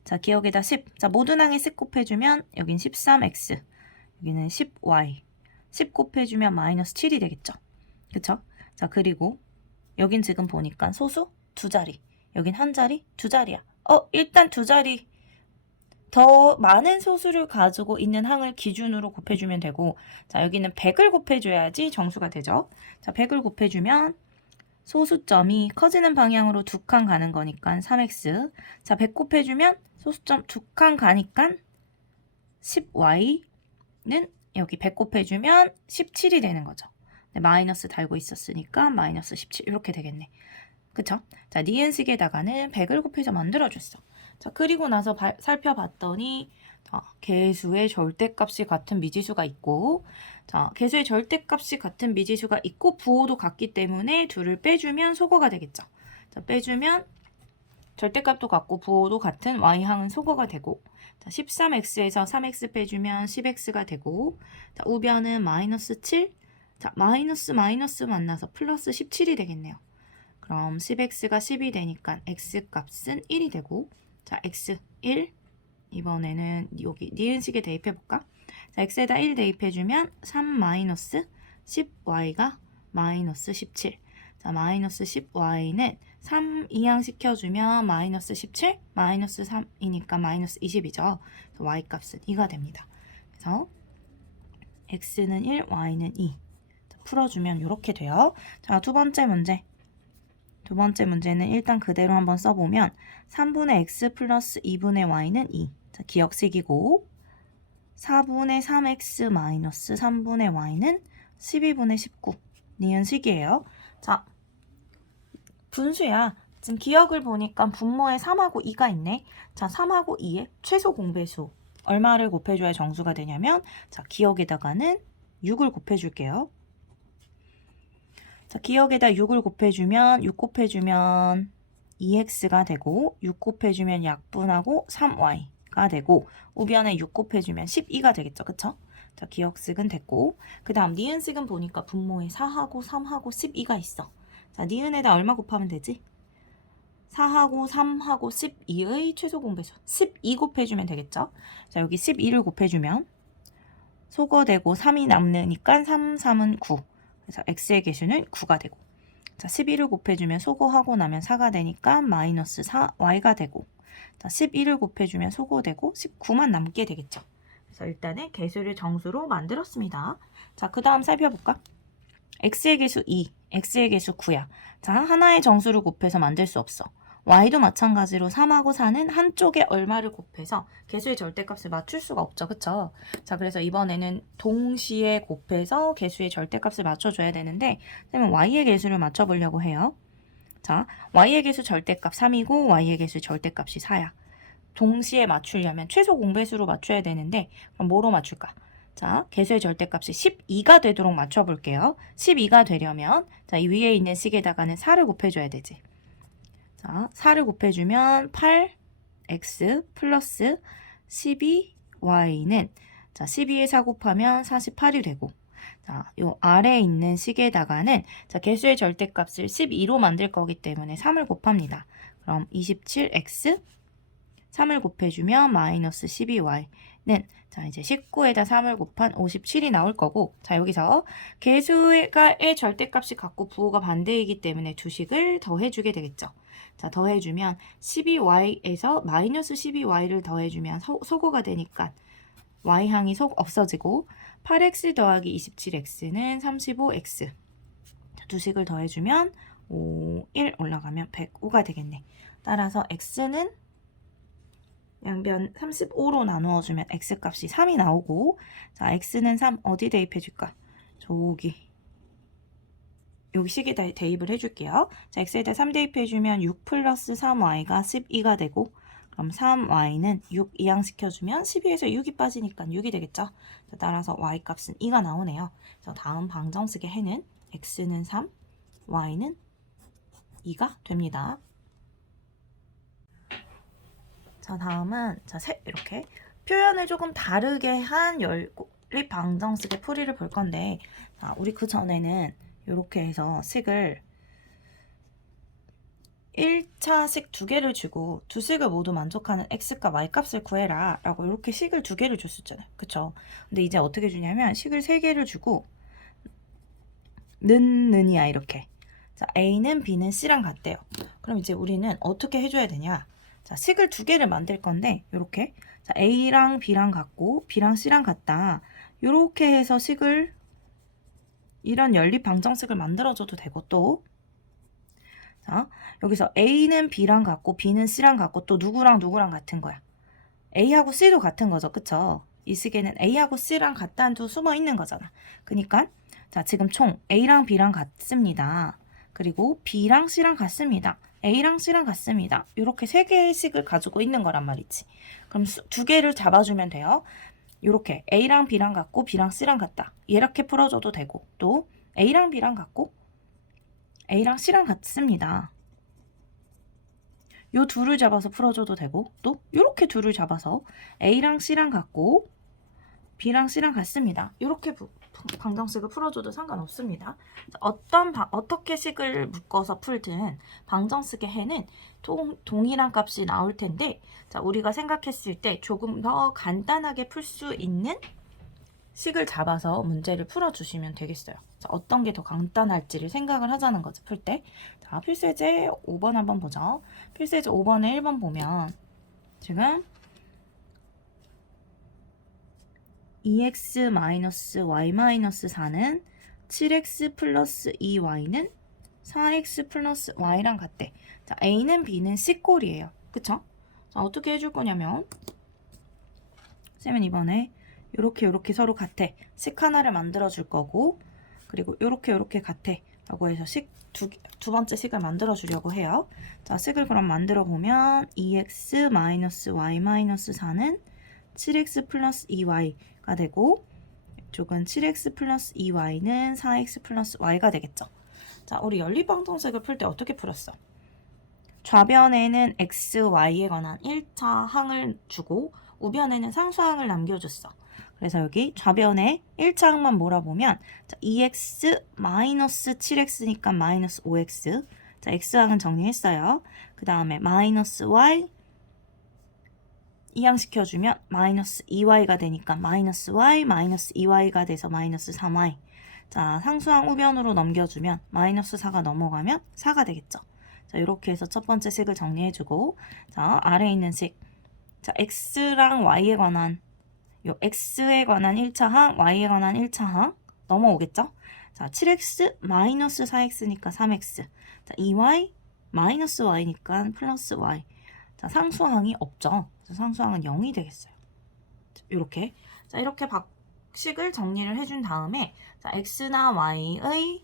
자, 기억에다 10. 자, 모든 항에 10 곱해주면 여긴 13x, 여기는 10y. 10 곱해주면 마이너스 7이 되겠죠. 그쵸? 자, 그리고 여긴 지금 보니까 소수 두 자리. 여긴 한 자리, 두 자리야. 일단 두 자리. 더 많은 소수를 가지고 있는 항을 기준으로 곱해주면 되고, 자, 여기는 100을 곱해줘야지 정수가 되죠. 자, 100을 곱해주면 소수점이 커지는 방향으로 두 칸 가는 거니까 3x. 자, 100 곱해주면 소수점 두 칸 가니까 10y는 여기 100 곱해주면 17이 되는 거죠. 네, 마이너스 달고 있었으니까 마이너스 17 이렇게 되겠네. 그쵸? 자, 니은식에다가는 100을 곱해서 만들어줬어. 자, 그리고 나서 살펴봤더니 개수의 절대값이 같은 미지수가 있고, 자, 개수의 절대값이 같은 미지수가 있고 부호도 같기 때문에 둘을 빼주면 소거가 되겠죠. 자, 빼주면 절대값도 같고 부호도 같은 y항은 소거가 되고, 자, 13x에서 3x 빼주면 10x가 되고, 자, 우변은 마이너스 7, 자, 마이너스 만나서 플러스 17이 되겠네요. 그럼 10x가 10이 되니까 x값은 1이 되고, 자, x 1, 이번에는 여기 니은식에 대입해볼까? 자, x에다 1 대입해주면 3 마이너스 10y가 마이너스 17. 자, 마이너스 10y는 3 이항시켜주면 마이너스 17, 마이너스 3이니까 마이너스 20이죠. y값은 2가 됩니다. 그래서 x는 1, y는 2. 자, 풀어주면 이렇게 돼요. 자, 두 번째 문제는 일단 그대로 한번 써보면 3분의 x 플러스 2분의 y는 2. 자, 기억식이고 4분의 3x 마이너스 3분의 y는 12분의 19. 니은식이에요. 자, 분수야. 지금 기억을 보니까 분모에 3하고 2가 있네. 자, 3하고 2의 최소 공배수. 얼마를 곱해줘야 정수가 되냐면, 자, 기억에다가는 6을 곱해줄게요. 자, 기억에다 6을 곱해주면 6 곱해주면 2x가 되고 6 곱해주면 약분하고 3y가 되고 우변에 6 곱해주면 12가 되겠죠. 그쵸? 자, 기억식은 됐고 그 다음 니은식은 보니까 분모에 4하고 3하고 12가 있어. 자, 니은에다 얼마 곱하면 되지? 4하고 3하고 12의 최소 공배수 12 곱해주면 되겠죠. 자, 여기 12를 곱해주면 소거되고 3이 남으니까 3, 3은 9. 그래서 x의 개수는 9가 되고, 자, 11을 곱해주면 소거하고 나면 4가 되니까 마이너스 4y가 되고, 자, 11을 곱해주면 소거되고 19만 남게 되겠죠. 그래서 일단은 개수를 정수로 만들었습니다. 자, 그 다음 살펴볼까? x의 개수 2, x의 개수 9야. 자, 하나의 정수를 곱해서 만들 수 없어. y도 마찬가지로 3하고 4는 한쪽에 얼마를 곱해서 개수의 절대값을 맞출 수가 없죠. 그쵸? 자, 그래서 이번에는 동시에 곱해서 개수의 절대값을 맞춰줘야 되는데 그러면 y의 개수를 맞춰보려고 해요. 자, y의 개수 절대값 3이고 y의 개수 절대값이 4야. 동시에 맞추려면 최소 공배수로 맞춰야 되는데 그럼 뭐로 맞출까? 자, 개수의 절대값이 12가 되도록 맞춰볼게요. 12가 되려면 자, 이 위에 있는 식에다가는 4를 곱해줘야 되지. 자, 4를 곱해주면 8x 플러스 12y는 자, 12에 4 곱하면 48이 되고 자, 요 아래에 있는 식에다가는 자, 개수의 절대값을 12로 만들 거기 때문에 3을 곱합니다. 그럼 27x 3을 곱해주면 마이너스 12y는 자, 이제 19에다 3을 곱한 57이 나올 거고 자, 여기서 개수의 절대값이 같고 부호가 반대이기 때문에 두 식을 더해주게 되겠죠. 자, 더해주면 12y에서 마이너스 12y를 더해주면 소거가 되니까 y항이 없어지고 8x 더하기 27x는 35x. 자, 두 식을 더해주면 1 올라가면 105가 되겠네. 따라서 x는 양변 35로 나누어주면 x값이 3이 나오고 자, x는 3 어디 대입해줄까? 여기 식에 대입을 해줄게요. 자, x에다 3 대입해주면 6 플러스 3y가 12가 되고 그럼 3y는 6 이항시켜주면 12에서 6이 빠지니까 6이 되겠죠. 자, 따라서 y값은 2가 나오네요. 자, 다음 방정식의 해는 x는 3, y는 2가 됩니다. 자, 다음은 이렇게 표현을 조금 다르게 한 연립 방정식의 풀이를 볼 건데, 자, 우리 그 전에는 이렇게 해서 식을 1차 식 2개를 주고 두 식을 모두 만족하는 x값 y값을 구해라 라고 이렇게 식을 2개를 줬었잖아요. 그쵸? 근데 이제 어떻게 주냐면 식을 3개를 주고 는이야 이렇게. 자, a는 b는 c랑 같대요. 그럼 이제 우리는 어떻게 해줘야 되냐? 자, 식을 2개를 만들 건데 이렇게. 자, a랑 b랑 같고 b랑 c랑 같다. 이렇게 해서 식을 이런 연립 방정식을 만들어줘도 되고, 또 자, 여기서 A는 B랑 같고 B는 C랑 같고 또 누구랑 같은 거야. A하고 C도 같은 거죠. 그쵸? 이 식에는 A하고 C랑 같다는 두 숨어 있는 거잖아. 그니까 자, 지금 총 A랑 B랑 같습니다. 그리고 B랑 C랑 같습니다. A랑 C랑 같습니다. 이렇게 3개의 식을 가지고 있는 거란 말이지. 그럼 2개를 잡아주면 돼요. 이렇게 A랑 B랑 같고 B랑 C랑 같다. 이렇게 풀어줘도 되고, 또 A랑 B랑 같고 A랑 C랑 같습니다. 요 둘을 잡아서 풀어줘도 되고, 또 이렇게 둘을 잡아서 A랑 C랑 같고 B랑 C랑 같습니다. 이렇게 방정식을 풀어줘도 상관없습니다. 어떻게 식을 묶어서 풀든 방정식의 해는 동일한 값이 나올 텐데, 자, 우리가 생각했을 때 조금 더 간단하게 풀 수 있는 식을 잡아서 문제를 풀어주시면 되겠어요. 자, 어떤 게 더 간단할지를 생각을 하자는 거죠, 풀 때. 자, 필수예제 5번 한번 보죠. 필수예제 5번에 1번 보면 지금 2x-y-4는 7x 플러스 2y는 4x 플러스 y랑 같대. 자, a는 b는 c꼴이에요. 그쵸? 자, 어떻게 해줄 거냐면 쌤은 이번에 요렇게 서로 같아. 식 하나를 만들어 줄 거고, 그리고 요렇게 같아 라고 해서 두 번째 식을 만들어 주려고 해요. 자, 식을 그럼 만들어 보면 2x-y-4는 7x 플러스 2y가 되고, 이쪽은 7x 플러스 2y는 4x 플러스 y가 되겠죠. 자, 우리 연립방정식을 풀 때 어떻게 풀었어? 좌변에는 x, y에 관한 1차 항을 주고 우변에는 상수항을 남겨줬어. 그래서 여기 좌변에 1차 항만 몰아보면 2x-7x니까 마이너스 5x. 자, x항은 정리했어요. 그 다음에 마이너스 y 이항시켜주면 마이너스 2y가 되니까 마이너스 y 마이너스 2y가 돼서 마이너스 3y. 자, 상수항 우변으로 넘겨주면 마이너스 4가 넘어가면 4가 되겠죠. 자, 이렇게 해서 첫 번째 식을 정리해주고, 자, 아래에 있는 식. 자, x랑 y에 관한, 요 x에 관한 1차항, y에 관한 1차항 넘어오겠죠? 자, 7x 마이너스 4x니까 3x. 자, 2y 마이너스 y니까 플러스 y. 자, 상수항이 없죠. 상수항은 0이 되겠어요. 이렇게. 자, 이렇게 식을 정리를 해준 다음에, 자, x나 y의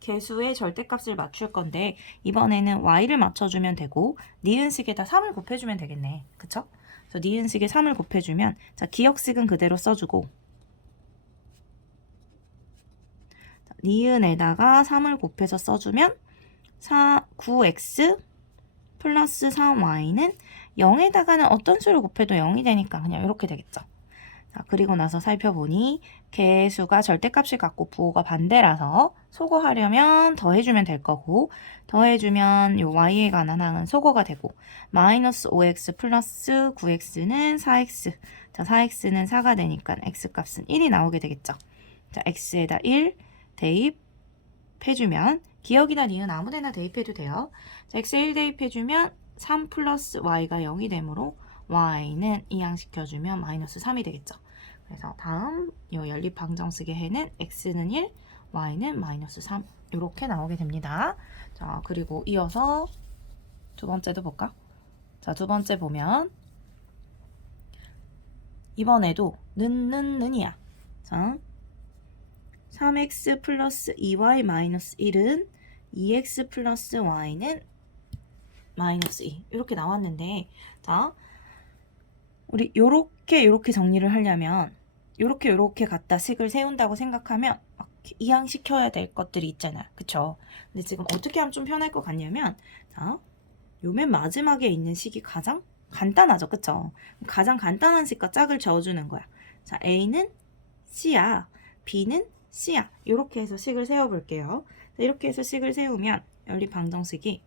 개수의 절대값을 맞출 건데, 이번에는 y를 맞춰주면 되고, 니은식에다 3을 곱해주면 되겠네. 그쵸? 그래서 니은식에 3을 곱해주면, 자, 기억식은 그대로 써주고, 자, 니은에다가 3을 곱해서 써주면 9x 플러스 3y는 0에다가는 어떤 수를 곱해도 0이 되니까 그냥 이렇게 되겠죠. 자, 그리고 나서 살펴보니 개수가 절대값을 갖고 부호가 반대라서 소거하려면 더해주면 될 거고, 더해주면 요 y에 관한 항은 소거가 되고, 마이너스 5x 플러스 9x는 4x. 자, 4x는 4가 되니까 x값은 1이 나오게 되겠죠. 자, x에다 1 대입해주면, 기억이나 니은 아무데나 대입해도 돼요. 자, x에 1 대입해주면 3 플러스 y가 0이 되므로 y는 이항시켜주면 마이너스 3이 되겠죠. 그래서 다음 이 연립 방정식의 해는 x는 1, y는 마이너스 3 이렇게 나오게 됩니다. 자, 그리고 이어서 두 번째도 볼까? 자, 두 번째 보면 이번에도 는이야. 자, 3x 플러스 2y 마이너스 1은 2x 플러스 y는 마이너스 2 이렇게 나왔는데, 자, 우리 요렇게 정리를 하려면 요렇게 갖다 식을 세운다고 생각하면 막 이항시켜야 될 것들이 있잖아요. 그쵸? 근데 지금 어떻게 하면 좀 편할 것 같냐면, 자, 요 맨 마지막에 있는 식이 가장 간단하죠, 그쵸? 가장 간단한 식과 짝을 지어주는 거야. 자, A는 C야, B는 C야. 이렇게 해서 식을 세워볼게요. 이렇게 해서 식을 세우면 연립방정식이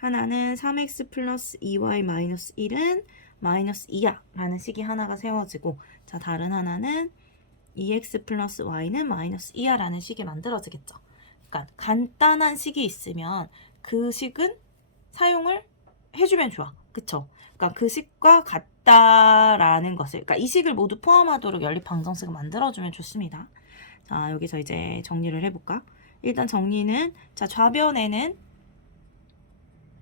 하나는 3x 플러스 2y 마이너스 1은 마이너스 2야 라는 식이 하나가 세워지고, 자, 다른 하나는 2x 플러스 y는 마이너스 2야 라는 식이 만들어지겠죠. 그러니까 간단한 식이 있으면 그 식은 사용을 해주면 좋아. 그쵸? 그러니까 그 식과 같다라는 것을, 그러니까 이 식을 모두 포함하도록 연립방정식을 만들어주면 좋습니다. 자, 여기서 이제 정리를 해볼까? 일단 정리는, 자, 좌변에는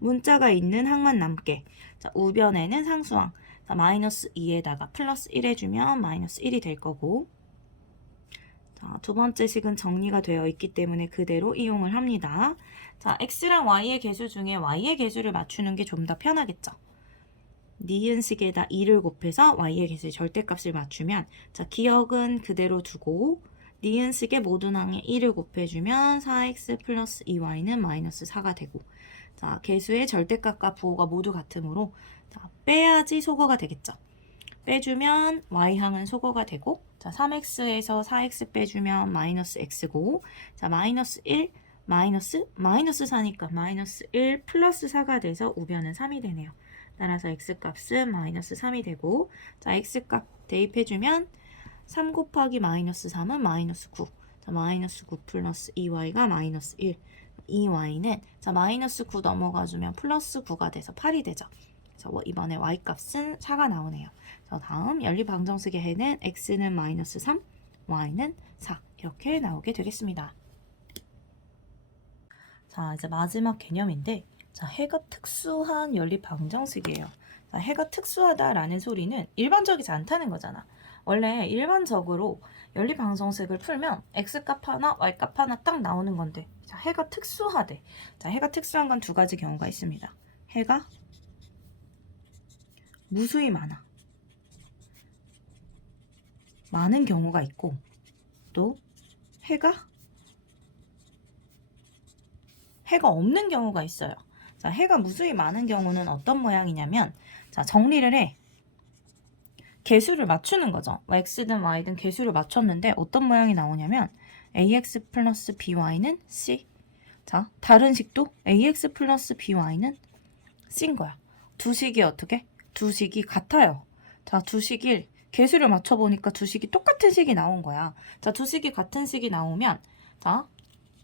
문자가 있는 항만 남게, 자, 우변에는 상수항, 자, 마이너스 2에다가 플러스 1 해주면 마이너스 1이 될 거고, 자, 두 번째 식은 정리가 되어 있기 때문에 그대로 이용을 합니다. 자, x랑 y의 개수 중에 y의 개수를 맞추는 게 좀 더 편하겠죠. 니은식에다 2를 곱해서 y의 개수의 절대값을 맞추면, 자, 기억은 그대로 두고 니은식의 모든 항에 1을 곱해주면 4x 플러스 2y는 마이너스 4가 되고, 자, 개수의 절대값과 부호가 모두 같으므로, 자, 빼야지 소거가 되겠죠. 빼주면 y항은 소거가 되고, 자, 3x에서 4x 빼주면 마이너스 x고, 자, 마이너스 1, 마이너스 4니까 마이너스 1 플러스 4가 돼서 우변은 3이 되네요. 따라서 x값은 마이너스 3이 되고, 자, x값 대입해주면 3 곱하기 마이너스 3은 마이너스 9, 자, 마이너스 9 플러스 2y가 마이너스 1, 2y는, 자, 마이너스 9 넘어가주면 플러스 9가 돼서 8이 되죠. 그래서 이번에 y값은 4가 나오네요. 자, 다음 연립방정식의 해는 x는 마이너스 3, y는 4 이렇게 나오게 되겠습니다. 자, 이제 마지막 개념인데, 자, 해가 특수한 연립방정식이에요. 자, 해가 특수하다라는 소리는 일반적이지 않다는 거잖아. 원래 일반적으로 연립방정식을 풀면 x값 하나, y값 하나 딱 나오는 건데, 자, 해가 특수하대. 자, 해가 특수한 건 두 가지 경우가 있습니다. 해가 무수히 많은 경우가 있고, 또 해가 없는 경우가 있어요. 자, 해가 무수히 많은 경우는 어떤 모양이냐면, 자, 정리를 해. 개수를 맞추는 거죠. x든 y든 개수를 맞췄는데 어떤 모양이 나오냐면 ax 플러스 by는 c. 자, 다른 식도 ax 플러스 by는 c인 거야. 두 식이 어떻게? 두 식이 같아요. 자, 두 식이 개수를 맞춰보니까 두 식이 똑같은 식이 나온 거야. 자, 두 식이 같은 식이 나오면, 자,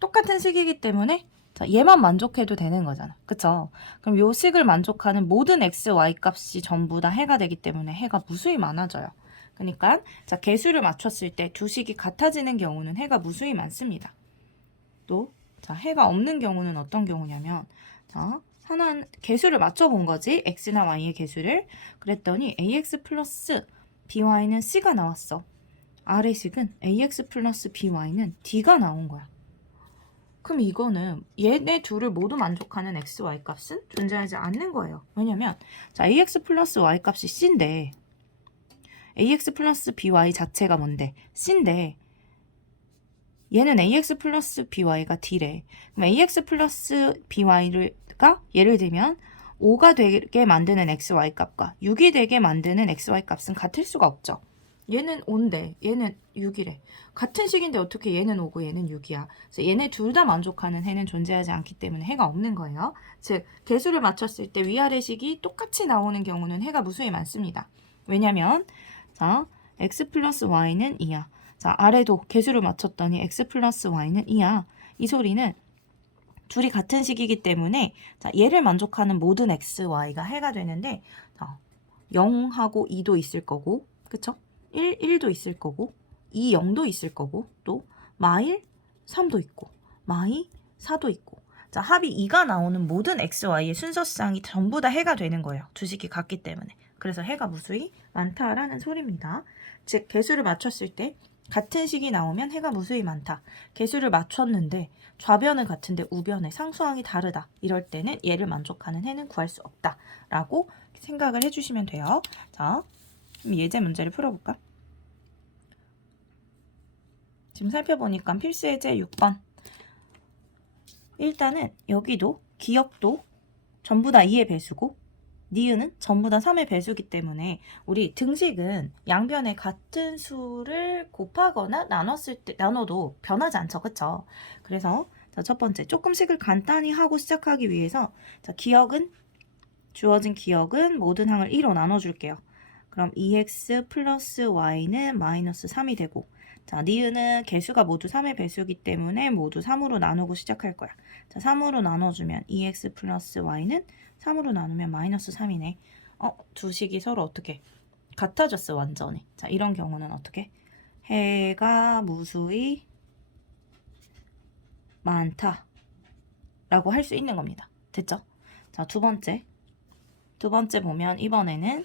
똑같은 식이기 때문에, 자, 얘만 만족해도 되는 거잖아. 그쵸? 그럼 요 식을 만족하는 모든 x, y 값이 전부 다 해가 되기 때문에 해가 무수히 많아져요. 그러니까, 자, 개수를 맞췄을 때 두 식이 같아지는 경우는 해가 무수히 많습니다. 또, 자, 해가 없는 경우는 어떤 경우냐면, 자, 하나는 개수를 맞춰본 거지. x나 y의 개수를. 그랬더니 ax 플러스 by는 c가 나왔어. 아래식은 ax 플러스 by는 d가 나온 거야. 그럼 이거는 얘네 둘을 모두 만족하는 x, y 값은 존재하지 않는 거예요. 왜냐면, 자, ax 플러스 y 값이 c인데, ax 플러스 by 자체가 뭔데? c인데, 얘는 ax 플러스 by가 d래. 그럼 ax 플러스 by가 예를 들면 5가 되게 만드는 xy 값과 6이 되게 만드는 xy 값은 같을 수가 없죠. 얘는 5인데 얘는 6이래. 같은 식인데 어떻게 얘는 5고 얘는 6이야. 그래서 얘네 둘 다 만족하는 해는 존재하지 않기 때문에 해가 없는 거예요. 즉 개수를 맞췄을 때 위아래 식이 똑같이 나오는 경우는 해가 무수히 많습니다. 왜냐면 자, x 플러스 y는 2야. 자, 아래도 개수를 맞췄더니 x 플러스 y는 2야. 이 소리는 둘이 같은 식이기 때문에, 자, 얘를 만족하는 모든 x, y가 해가 되는데, 자, 0하고 2도 있을 거고, 그쵸? 1도 있을 거고, 2, 0도 있을 거고, 또 마일 3도 있고, 마이 4도 있고. 자, 합이 2가 나오는 모든 x, y의 순서쌍이 전부 다 해가 되는 거예요. 두 식이 같기 때문에. 그래서 해가 무수히 많다라는 소리입니다. 즉, 개수를 맞췄을 때 같은 식이 나오면 해가 무수히 많다. 개수를 맞췄는데 좌변은 같은데 우변의 상수항이 다르다. 이럴 때는 얘를 만족하는 해는 구할 수 없다. 라고 생각을 해주시면 돼요. 자, 그럼 예제 문제를 풀어볼까? 지금 살펴보니까 필수 예제 6번. 일단은 여기도 기억도 전부 다 2의 배수고, 니은은 전부 다 3의 배수기 때문에 우리 등식은 양변에 같은 수를 곱하거나 나눠도 변하지 않죠. 그쵸? 그래서 자, 첫 번째 조금씩을 간단히 하고 시작하기 위해서 자, 주어진 기억은 모든 항을 2로 나눠줄게요. 그럼 2x 플러스 y는 마이너스 3이 되고 자, 니은은 개수가 모두 3의 배수이기 때문에 모두 3으로 나누고 시작할 거야. 자, 3으로 나눠주면 2x 플러스 y는 3으로 나누면 마이너스 3이네. 두 식이 서로 어떻게 같아졌어, 완전히. 자, 이런 경우는 어떻게? 해가 무수히 많다 라고 할 수 있는 겁니다. 됐죠? 자, 두 번째 보면 이번에는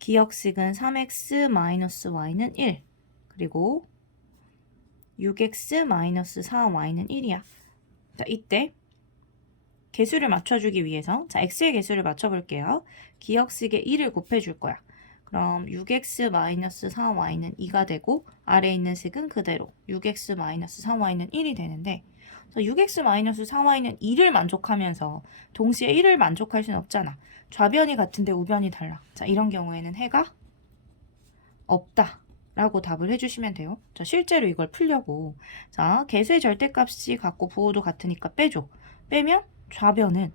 기억식은 3x-y는 1 그리고 6x-4y는 1이야. 자, 이때 개수를 맞춰주기 위해서 자, x의 개수를 맞춰볼게요. 기억식에 1을 곱해줄 거야. 그럼 6x-4y는 2가 되고 아래에 있는 식은 그대로 6x-4y는 1이 되는데 6x-4y는 2를 만족하면서 동시에 1을 만족할 수는 없잖아. 좌변이 같은데 우변이 달라. 자, 이런 경우에는 해가 없다 라고 답을 해주시면 돼요. 자, 실제로 이걸 풀려고 자, 개수의 절대값이 같고 부호도 같으니까 빼줘. 빼면 좌변은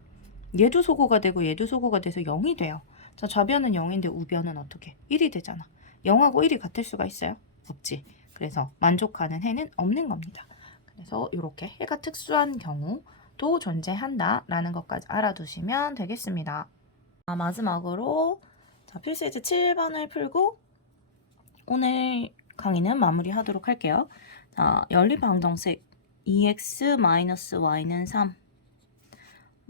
얘도 소거가 되고 얘도 소거가 돼서 0이 돼요. 자, 좌변은 0인데 우변은 어떻게? 1이 되잖아. 0하고 1이 같을 수가 있어요? 없지. 그래서 만족하는 해는 없는 겁니다. 그래서 이렇게 해가 특수한 경우도 존재한다라는 것까지 알아두시면 되겠습니다. 마지막으로 자, 필수예제 7번을 풀고 오늘 강의는 마무리하도록 할게요. 자, 연립방정식 2x-y는 3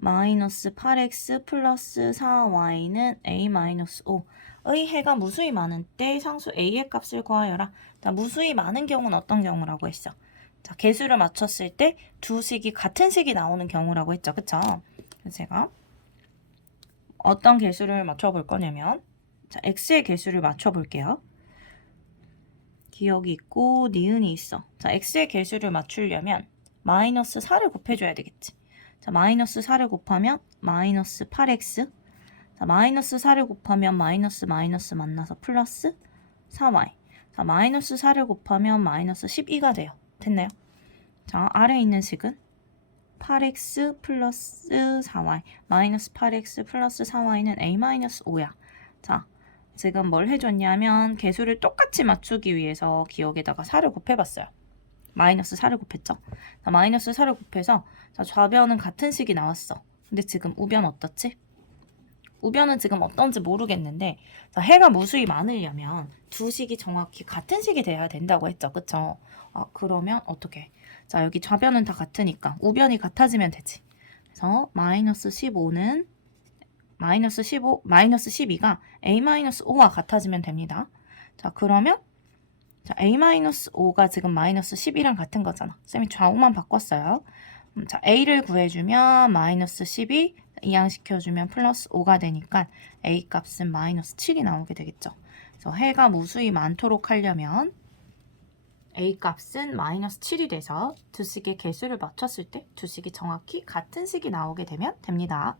마이너스 8x 플러스 4y는 a-5의 해가 무수히 많은 때 상수 a의 값을 구하여라. 자, 무수히 많은 경우는 어떤 경우라고 했어? 자, 개수를 맞췄을 때 두 식이 같은 식이 나오는 경우라고 했죠. 그쵸? 그래서 제가 어떤 개수를 맞춰볼 거냐면 자, x의 개수를 맞춰볼게요. 기억이 있고 니은이 있어. 자, x의 개수를 맞추려면 마이너스 4를 곱해줘야 되겠지. 자, 마이너스 4를 곱하면 마이너스 8x. 자, 마이너스 4를 곱하면 마이너스 만나서 플러스 4y. 자, 마이너스 4를 곱하면 마이너스 12가 돼요. 됐나요? 자, 아래에 있는 식은 8x 플러스 4y. 마이너스 8x 플러스 4y는 a-5야. 자, 지금 뭘 해줬냐면 개수를 똑같이 맞추기 위해서 기억에다가 4를 곱해봤어요. 마이너스 4를 곱했죠. 자, 마이너스 4를 곱해서 자, 좌변은 같은 식이 나왔어. 근데 지금 우변 어떻지? 우변은 지금 어떤지 모르겠는데 자, 해가 무수히 많으려면 두 식이 정확히 같은 식이 돼야 된다고 했죠. 그쵸? 그러면 어떻게? 자, 여기 좌변은 다 같으니까 우변이 같아지면 되지. 그래서 마이너스 15는 마이너스 12가 a-5와 같아지면 됩니다. 자, 그러면 자, a-5가 지금 마이너스 10이랑 같은 거잖아. 쌤이 좌우만 바꿨어요. 자, a를 구해주면 마이너스 12 이항시켜주면 플러스 5가 되니까 a 값은 마이너스 7이 나오게 되겠죠. 그래서 해가 무수히 많도록 하려면 a 값은 마이너스 7이 돼서 두 식의 개수를 맞췄을 때 두 식이 정확히 같은 식이 나오게 되면 됩니다.